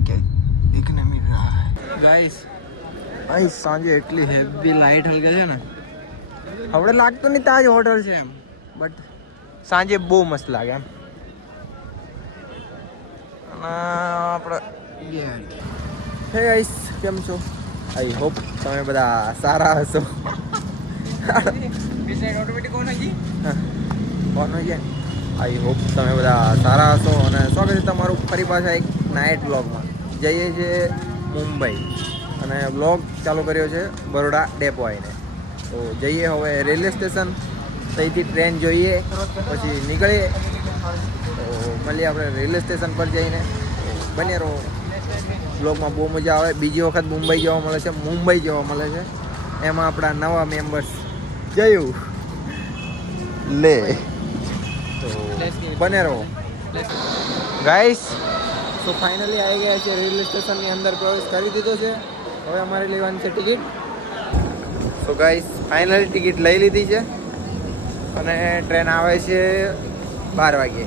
क्या क्या देखने मिल रहा है गाइस અહીં સાંજે એટલી હેવી લાઇટ હલકે છે ને હવે લાગતું નહીં તાજ હોટલ છે એમ બટ સાંજે બહુ મસ્ત લાગે એમ અને આપણે હે ગાઈસ કેમ છો આઈ હોપ તમે બધા સારા હશો ઓટોમેટિક કોણ હજી કોણ હોય આઈ હોપ તમે બધા સારા હશો અને સ્વાગત છે તમારું ફરી પાછા એક નાઇટ વ્લોગમાં જઈએ છીએ મુંબઈ અને વ્લોગ ચાલુ કર્યો છે બરોડા ડેપો આવીને તો જઈએ હવે રેલવે સ્ટેશન ત્યાંથી ટ્રેન જોઈએ પછી નીકળીએ તો મળીએ આપણે રેલવે સ્ટેશન પર જઈને બને રહો વ્લોગમાં બહુ મજા આવે બીજી વખત મુંબઈ જવા મળે છે એમાં આપણા નવા મેમ્બર્સ જયું લે તો બને રહો ગાઈસ તો ફાઇનલી આવી ગયા છે રેલવે સ્ટેશનની અંદર પ્રવેશ કરી દીધો છે હવે અમારે લેવાની છે ટિકિટ તો ગાઈસ ફાઇનલી ટિકિટ લઈ લીધી છે અને ટ્રેન આવે છે 12 વાગે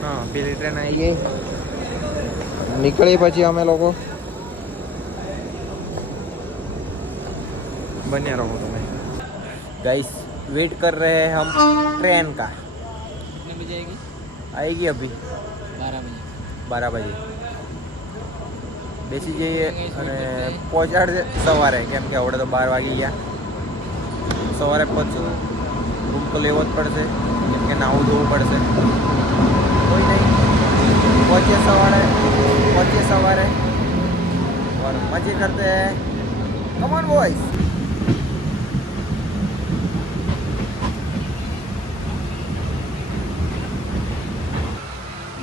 હા પેલી ટ્રેન આવી ગઈ નીકળી પછી અમે લોકો बने रहो तुम्हें गाइस वेट कर रहे हैं हम ट्रेन का कितने बजे आएगी अभी 12 बजे બેસી જઈએ અને પહોંચાડે સવારે કેમ કે આવડે તો 12 વાગી ગયા સવારે પહોંચું રૂમ તો લેવો જ પડશે કેમ કે નાવું ધોવું પડશે કોઈ નહીં પહોંચીએ સવારે और मजे करते हैं कम ऑन बॉयज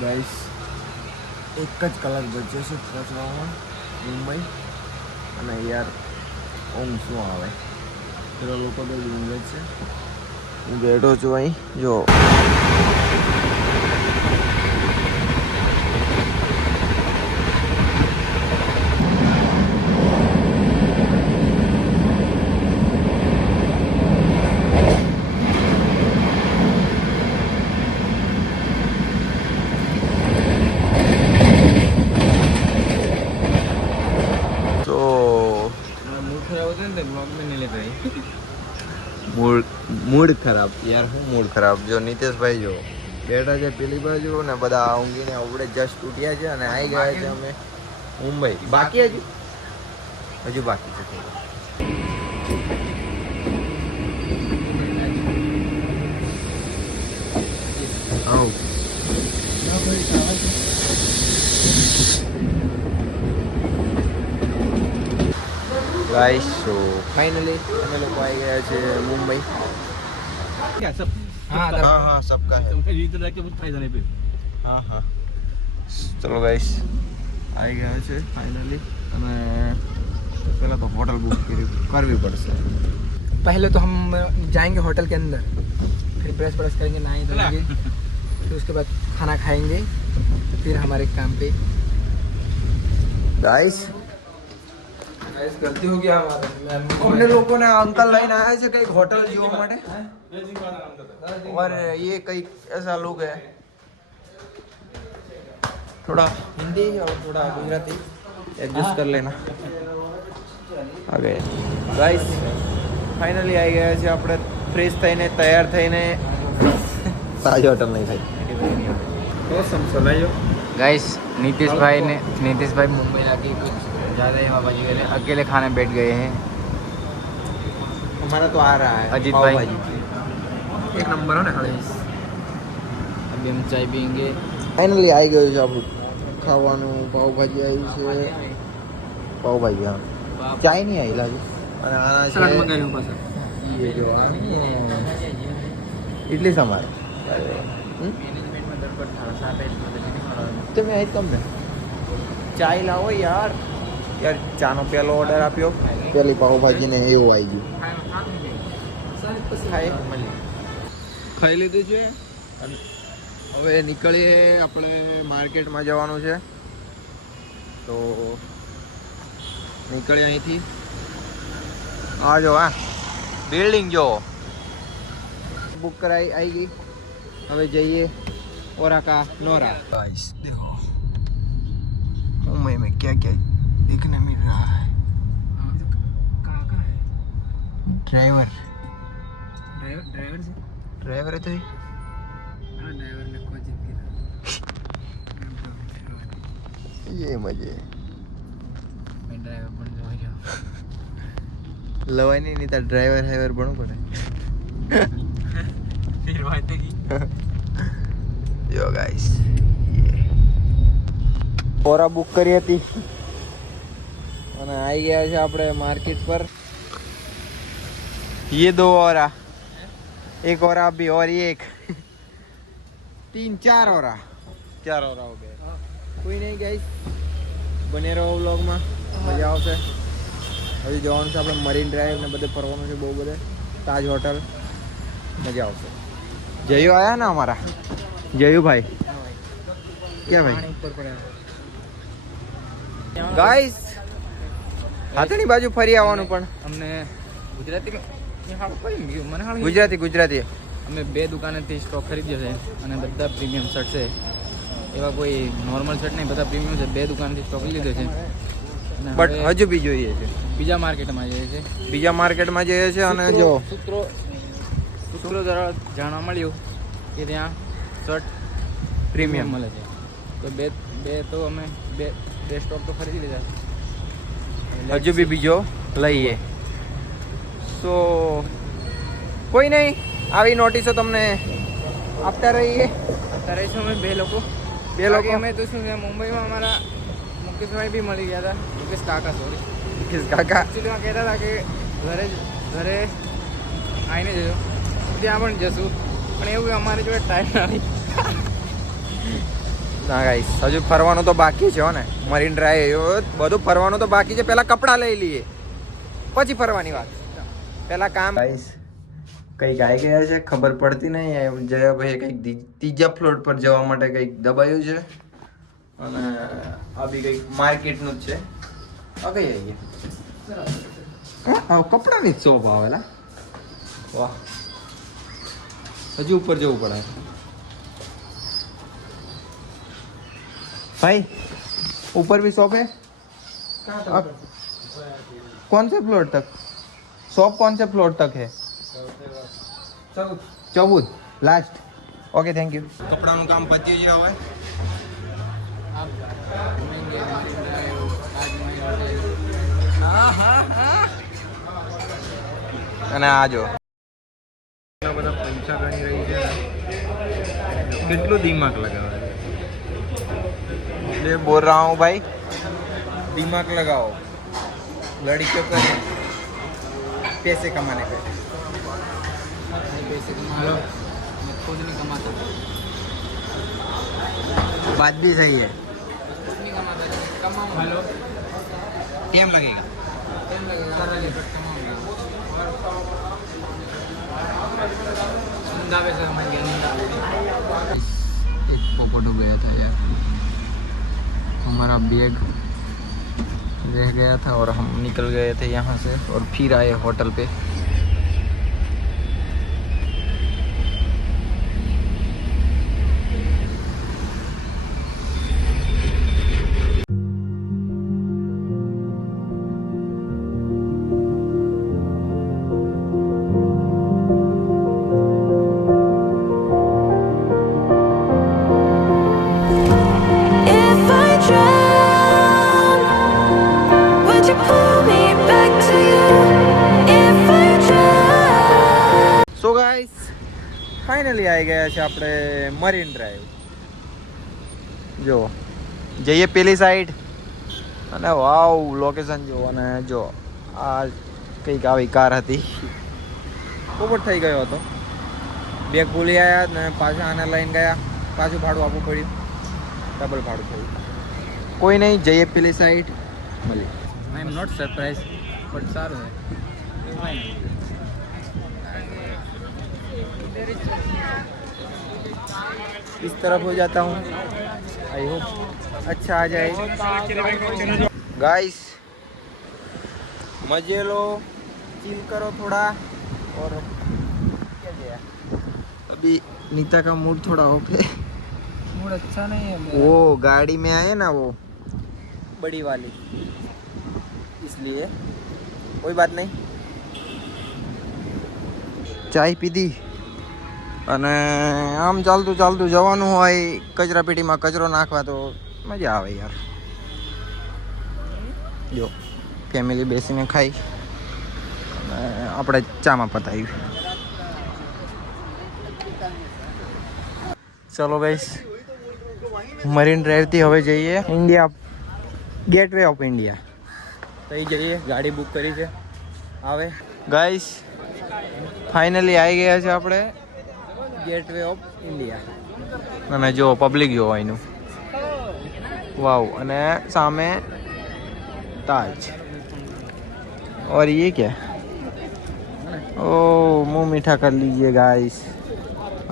गाइस एक ज कलाक बचे છે પહોંચવામાં મુંબઈ અને યાર ઊંઘ શું આવે પેલા લોકો તો ઊંઘે છે હું બેઠો છું અહીં જો मूड खराब यार हूँ मूड खराब जो नितेश भाई जो બેઠા છે પેલી બાજુ ને બધા ઊંઘીને આવડે જસ્ટ ઉઠ્યા છે અને આવી ગયા છે અમે મુંબઈ બાકી હજુ બાકી છે આવ गाइस सो फाइनली हमें लोग आ गया છે मुंबई क्या सब हाँ सबका है हाँ चलो गाइस आ गया છે फाइनली અને पहले तो होटल बुक करवी पड़શે पहले तो हम जाएंगे होटल के अंदर फिर ब्रश करेंगे नहाएंगे धोएंगे फिर उसके बाद खाना खाएंगे फिर हमारे काम पे गाइस गलती हो गया हमने लोगों ने अंकल लाइन आया है कई होटल जीवा माटे और ये कई ऐसा लोग है थोड़ा हिंदी और थोड़ा गुजराती एडजस्ट कर लेना आ गए गाइस फाइनली आई गया છે આપણે ફ્રેશ થઈને તૈયાર થઈને તાજ હોટલ નહીં ખાઈ તો સમસલાયો गाइस नीतीश भाई मुंबई लाके कुछ ज़्यादा ही बाबा जी अकेले खाने बैठ गए हैं हमारा तो आ रहा है अजीत भाई एक नंबर हो ना अभी हम चाय पीएंगे फाइनली आई गयो છે આપણું ખાવાનું પાવભાજી આવી છે પાવભાજી હા ચાય નહીં આવી લાગે અને આના सलाद છે मंगाने पास ये जो आ इडली सांभर તમે આવી તમને ચાય લાવો યાર યાર ચાનો પહેલો ઓર્ડર આપ્યો પેલી પાવભાજી ને એવું આવી ગયું ખાઈ લીધું છે અને હવે નીકળીએ આપણે માર્કેટમાં જવાનું છે તો નીકળીએ અહીંથી આ જો હા બિલ્ડિંગ જો बुक कराई आएगी हमें जाइए ओरा का नोरा गाइस देखो क्या क्या देखने मिल रहा है। कहाँ है ड्राइवर ड्राइवर से ड्राइवर है तो ये। हाँ ड्राइवर ने खोज ये मजे मैं ड्राइवर बन जाऊँगा लवाई नहीं था ड्राइवर हैवर बनવું પડે फिर बात की જો ગાઈસ ઓરા બુક કરી હતી અને આવી ગયા છે આપણે માર્કેટ પર। ये दो और एक और अभी और ये एक 3-4 और 4 और हो गए। कोई नहीं गाइस બને રહો વ્લોગમાં મજા આવશે। હજી જવાનું છે આપણે મરીન ડ્રાઈવ ને બધે ફરવાનું છે બહુ બધે તાજ હોટલ મજા આવશે। જયુ આયા ને અમારા જયુ ભાઈ क्या भाई ऊपर पड़ा गाइस હાથની બાજુ ફરી આવવાનું પણ અમને ગુજરાતી મને ગુજરાતી ગુજરાતી અમે 2 દુકાનેથી સ્ટોક ખરીદ્યો છે અને બધા પ્રીમિયમ શર્ટ છે, એવા કોઈ નોર્મલ શર્ટ નહીં, બધા પ્રીમિયમ છે। 2 દુકાનથી સ્ટોક લીધો છે અને બટ હજુ બી જોઈએ છે બીજા માર્કેટમાં જઈએ છે। બીજા માર્કેટમાં જઈએ છે અને જો સૂત્રો દ્વારા જાણવા મળ્યું કે ત્યાં શર્ટ પ્રીમિયમ મળે છે, તો બે તો અમે બે સ્ટોક તો ખરીદી લીધા। હજુ બી બીજો લઈએ। સો કોઈ નહીં આવી નોટિસો તમને આપતા રહીએ। અત્યારે શું અમે બે લોકો અમે તો શું છે મુંબઈમાં અમારા મુકેશભાઈ બી મળી ગયા હતા, મુકેશ કાકા સોરી કાકા એકચ્યુઅલીમાં કહેતા હતા કે ઘરે આવીને જજો, ત્યાં પણ જશું, પણ એવું અમારી જોડે ટાઈમ નથી। ના ગાઈસ હજુ ફરવાનું તો બાકી છે હો ને, મરીન ડ્રાઈવ બધું ફરવાનું તો બાકી છે। પહેલા કપડાં લઈ લઈએ પછી ફરવાની વાત, પહેલા કામ। ગાઈસ કંઈક આવી ગયા છે ખબર પડતી નહીં, જયાભાઈ કંઈક ત્રીજા ફ્લોર પર જવા માટે કંઈક દબાયું છે અને આ બી કંઈક માર્કેટનું જ છે। આ કઈ આવી ગયા કપડાની જ શોપ આવેલા, વાહ હજુ ઉપર જવું પડે भाई। ऊपर भी शॉप है कौन से फ्लोर तक शॉप कौन से फ्लोर तक है 14 लास्ट ओके थैंक यू। કપડાનું કામ પતી ગયું હવે અને આ જો બધા પૈસા ગણી રહી છે, કેટલું દિમાગ લગાવે। इसलिए बोल रहा हूँ भाई दिमाग लगाओ लड़कियों का पैसे कमाने पे। पैसे कमा लो, मैं खुद नहीं कमाता, बात भी सही है, खुद नहीं कमाता, कमाऊँ हेलो टाइम लगेगा। टाइम लगेगा, कर रही है कमाऊँगा। सुंदा पैसा कमा गया एक पॉकेट हो गया था यार, हमारा बैग रह गया था और हम निकल गए थे यहाँ से और फिर आए होटल पे। સો ગાઈસ ફાઇનલી આવી ગયા છે આપણે મરીન ડ્રાઈવ। જો જઈએ પેલી સાઈડ અને વાવ લોકેશન જો, અને જો આ કંઈક આવી કાર હતી, પોપટ થઈ ગયો હતો, બેગ ભૂલી આવ્યા ને પાછા આને લઈને ગયા, પાછું ભાડું આપવું પડ્યું, ડબલ ભાડું થયું। કોઈ નહીં જઈએ પેલી સાઈડ મળી। આઈ એમ નોટ સરપ્રાઈઝ બટ સારું છે। इस तरफ हो जाता हूँ, आई होप अच्छा आ जाए। गाइस मजे लो, चिल करो थोड़ा। और क्या गया अभी नीता का मूड थोड़ा ऑफ है, मूड अच्छा नहीं है मेरा। वो गाड़ी में आए ना वो बड़ी वाली, इसलिए कोई बात नहीं. ચાય પીધી અને આમ ચાલતું ચાલતું જવાનું હોય કચરાપેટીમાં કચરો નાખવા તો મજા આવે યાર. જો ફેમિલી બેસીને ખાઈ અને આપણે ચામાં પતાવ્યું. ચલો ગાઈસ, મરીન ડ્રાઈવથી હવે જઈએ ઇન્ડિયા, ગેટવે ઓફ ઇન્ડિયા. તઈ જઈએ, ગાડી બુક કરી છે, આવે. ગાઈસ ફાઇનલી આવી ગયા છે આપણે ગેટવે ઓફ ઇન્ડિયા. અને જો પબ્લિક જો એનું, વાવ. અને સામે ताज. और ये क्या, ओ मुंह मीठा कर लीजिए गाइस,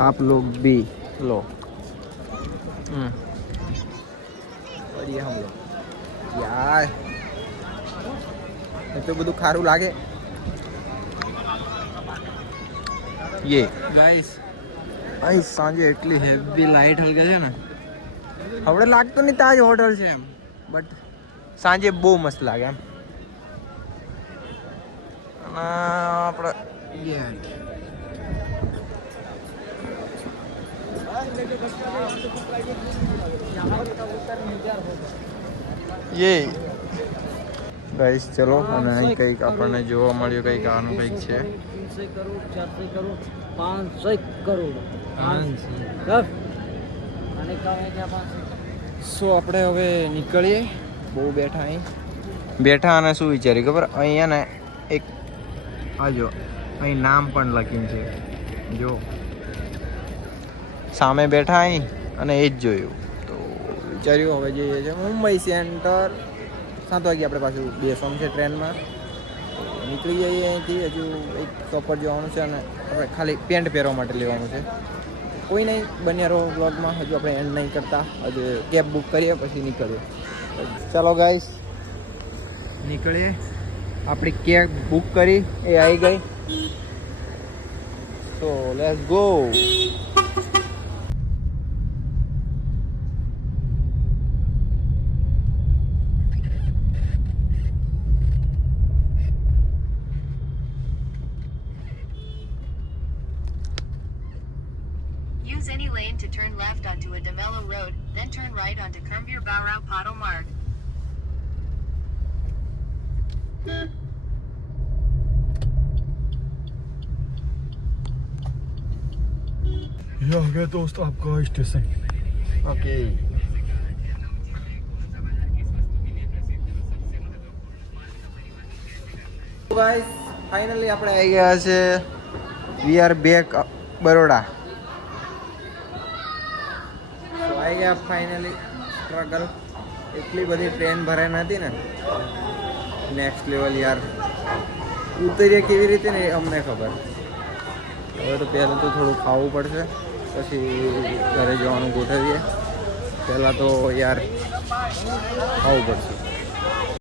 आप लोग भी लो. और ये हम लोग यार तो બધું ખારું લાગે. ये गाइस અહીં સાંજે એટલી હેવી લાઇટ હલગે છે ને, હવે લાગતું નહીં તાજ હોટલ છે એમ, બટ સાંજે બહુ મસ્ત લાગે એમ. અને આપણે ये ગાઈસ ચલો. અને અહીં કંઈક આપણને જોવા મળ્યું, કંઈક આનું કંઈક છે. 300 करोड़ 400 करोड़ 500 आने का है क्या 500. સો આપણે હવે નીકળીએ. બહુ બેઠા અહીં બેઠા અને શું વિચાર્યું ખબર, અહીંયા ને એક આ જો અહીં નામ પણ લખીને છે, જો સામે બેઠા અહીં, અને એ જ જોયું તો વિચાર્યું હવે જઈએ છે મુંબઈ સેન્ટર. 7 વાગે આપણે પાછું બેસવાનું છે ટ્રેનમાં. નીકળી જઈએ અહીંથી. હજુ એક શોપ પર જવાનું છે અને આપણે ખાલી પેન્ટ પહેરવા માટે લેવાનું છે. કોઈ નહીં, બન્યા રહો વ્લોગમાં. હજુ આપણે એન્ડ નહીં કરતા, હજુ કેબ બુક કરીએ પછી નીકળીએ. ચાલો ગાઈસ નીકળીએ. આપણી કેબ બુક કરી, એ આવી ગઈ. તો let's go. Use any lane to turn left onto Adamelo Road, then turn right onto Kermveer Barrow Pottle Marg. ये आ गया दोस्त आपका स्टेशन. ઓકે ગાઈસ ફાઇનલી આપણે આવી ગયા છે. We are back Baroda. તો આવી ગયા ફાઇનલી. સ્ટ્રગલ એટલી બધી ટ્રેન ભરાઈ નથી ને, નેક્સ્ટ લેવલ યાર. ઉતરીએ કેવી રીતે ને એ અમને ખબર. હવે તો પહેલાં તો થોડું ખાવું પડશે, પછી ઘરે જવાનું ગોઠવીએ. પહેલાં તો યાર ખાવું પડશે.